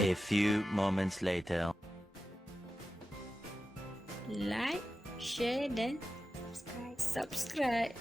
A few moments later. Like, share, then subscribe. subscribe.